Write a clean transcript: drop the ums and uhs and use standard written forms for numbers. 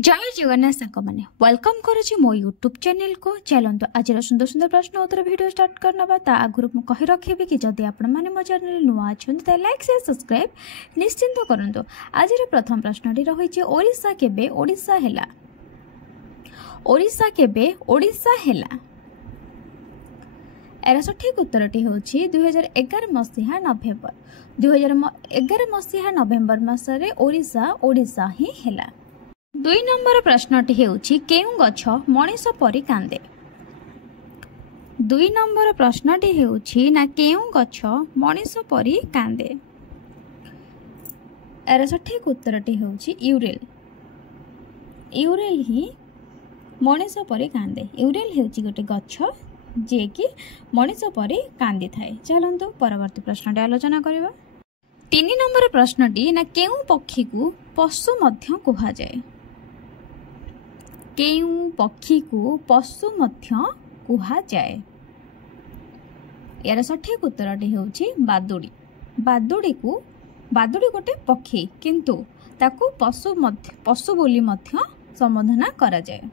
जय जगन्नाथ सांग मैंने वेलकम करुच्ची मो यूट्यूब चैनल को। चलते आज सुंदर सुंदर प्रश्न उत्तर वीडियो स्टार्ट करना ता आगुरी मुझे कही रखी कि जदि आपण मैंने मो चैनल नुआ अच्छा लाइक शेयर सब्सक्राइब निश्चिंत करूँ। आज प्रथम प्रश्नटी रही ओडिशा केबे ओडिशा हैला। ओडिशा केबे ओडिशा हैला। यार सठिक उत्तरटी हूँ 2011 मसीहा नवेम्बर 2011 मसीहा नवेम्बर मसरे ओडिशा ओडिशा ही हैला। 2 नंबर प्रश्नटी हेउछि केउ गछ मनीष परी कांदे। 2 नंबर प्रश्नटी हेउछि ना केउ गछ मनीष परी कांदे। यार सठिक उत्तरटी हेउछि यूरेल। यूरेल ही मनीष परी कांदे। यूरेल हेउछि गोटे गछ जे कि मनीष परी कांदी थाए। चलंतु परवर्ती प्रश्नटी आलोचना करिबा। 3 नंबर प्रश्नटी ना केउ पक्षी को पशु मध्य कुहा जाए। केउ पक्षी को पशु मध्य कुहा जाए। यार सठिक उत्तरटी हेउछि बादुड़ी। बादुड़ी गोटे पक्षी किंतु ताकू पशु बोली मध्य संबोधन करा जाए।